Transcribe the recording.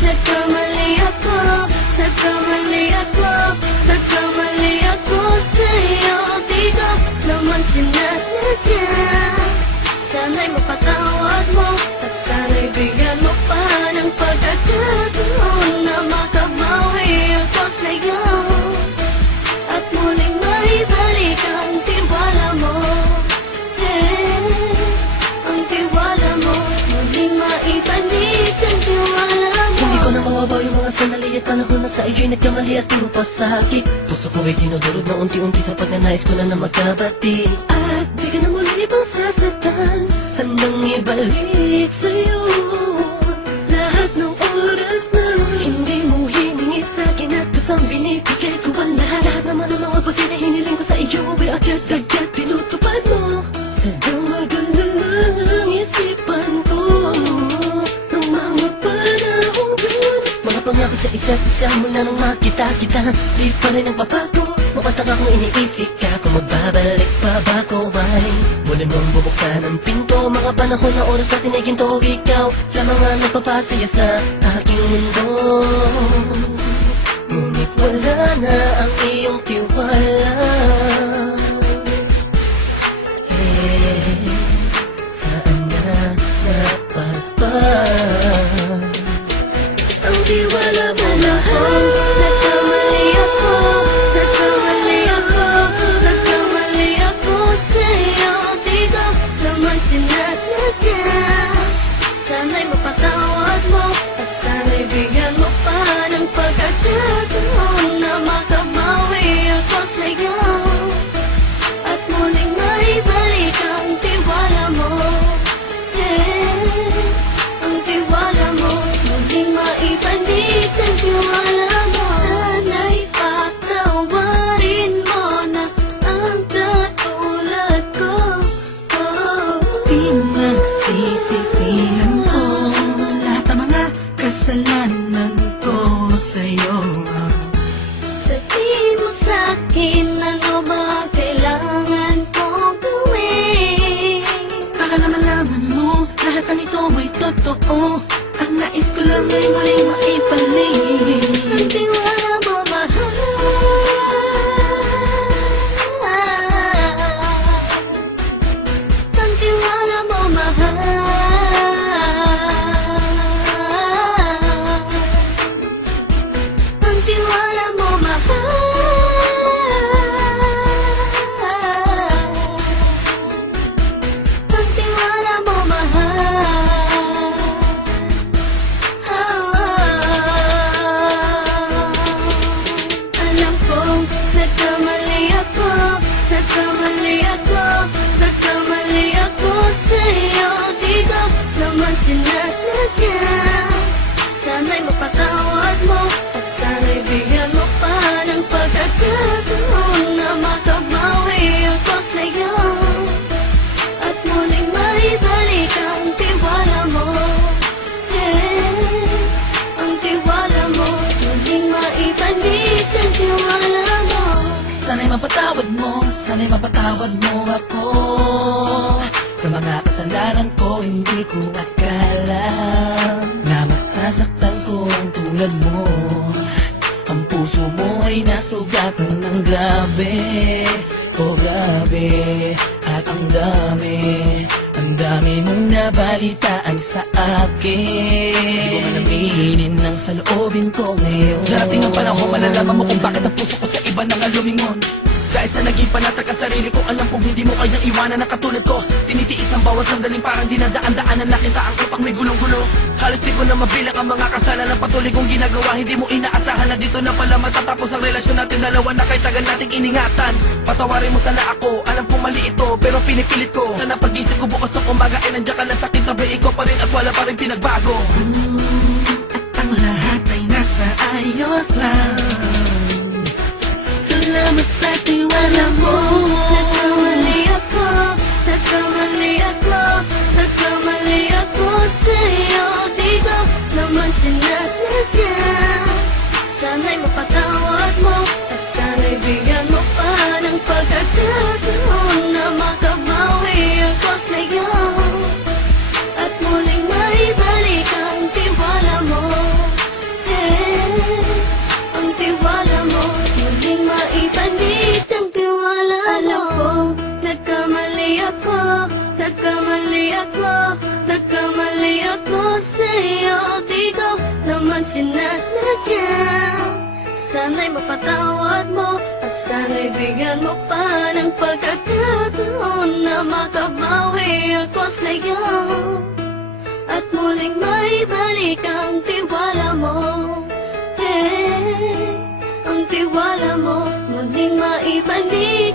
nagkamali ako, nagkamali ako, nagkamali ako sa'yo. Di ko naman sinasadya. Sana'y mapatawad mo at sana'y bigyan mo pa ng pagkakataon na makabawi ako sa'yo at muling maibalik ang tiwala mo. Ang tiwala mo, muling maibalik ang tiwala mo. Hindi ko na mawabaw yung mga sandali at panahon na sa iyo'y nagkamali at pinupasakit. Puso ko ay dinudulog na unti-unti sa pagnanais ko na magkabati. At di ka na muli pang sasaktan, handang ibalik sa'yo lahat ng oras na hindi mo hiningi sa'kin at kusang binibigay ko ang lahat. Lahat naman ng mga bagay na hiniling ko sa iyo ay agad-agad tinutupad mo. Sadyang magalang ang isipan ko ng mga panahong yun. Mga pangako sa isa't isa mula nung makita kita, di pa rin nagbabago. Mapataka kung iniisip ka kung magbabalik pa ba ko ay muli mong bubuksan ang pinto. Mga panahon na oras natin ay ginto, ikaw lamang ang nagpapasaya sa aking mundo. Ngunit wala na ang iyong tiwala. Saan na napagpa ang tiwala mo mahal? Nagkamali ako, nagkamali ako, nagkamali ako sa'yo. Di ko naman sinasadya. Sana'y mapatawad mo at sana'y bigyan mo pa ng pagkakataon na makabawi ako sa'yo at muling maibalik ang tiwala mo. Ang tiwala mo, muling maibalik ang tiwala mo. Sana'y patawarin mo na ang katulad ko. Pinagsisisihan ko lahat ng mga kasalanan ko sa'yo. Sabihin mo sa'kin ano ba kailangan kong gawin Para malaman mo lahat ng ito ay totoo. Ang nais ko lang ay muling maibalik ang tiwala mo, mahal. Ang tiwala mo, mahal. Ang tiwala mo, mahal. Ang tiwala mo, mahal. Alam kong nagkamali ako, nagkamali ako, nagkamali ako sa'yo. Di ko naman sinasadya. Sana'y mapatawad mo at sana'y bigyan mo pa ng pagkakataon na makabawi ako sa'yo at muling maibalik ang tiwala mo. Ang tiwala mo, muling maibalik ang tiwala mo. Sana'y mapatawad mo, sana'y mapatawad mo ako sa mga kasalanan ko. Hindi ko akala na masasaktan ko ang tulad mo. Ang puso mo ay nasugatan ng grabe, oh grabe. At ang dami mong nabalitaan sa akin. Di ko man aminin ang saloobin ko ngayon. Darating ang panahon, malalaman mo kung bakit ang puso ko sa iba nang lumingon. Dahil sa naging panatag ka sarili ko, alam kong hindi mo kayang iwanan na katulad ko. Tinitiis ang bawat sandaling parang dinadaan-daan ang laking taang upang may gulong-gulo. Halos di ko na mabilang ang mga kasalanan patuloy kong ginagawa. Hindi mo inaasahan na dito na pala matatapos ang relasyon natin dalawa na kahit tagal nating iningatan. Patawarin mo sana ako, alam kong mali ito pero pinipilit ko. Sana pag-isip ko bukas ng umaga ay nandiyan ka lang sa aking tabi. Ikaw pa rin at wala pa rin pinagbago. At ang lahat ay nasa ayos lang. Salamat sa tiwala mo. Nagkamali ako, nagkamali ako, nagkamali ako sa'yo. Di ko naman sinasadya. Sana'y mapatawad mo at sana'y bigyan mo pa ng pagkakataon na makabawi ako sa'yo at muling maibalik ang tiwala mo. naman sinasadya. Sana'y mapatawad mo at sana'y bigyan mo pa ng pagkakataon na makabawi ako sa'yo at muling maibalik ang tiwala mo. Hey, ang tiwala mo muling maibalik.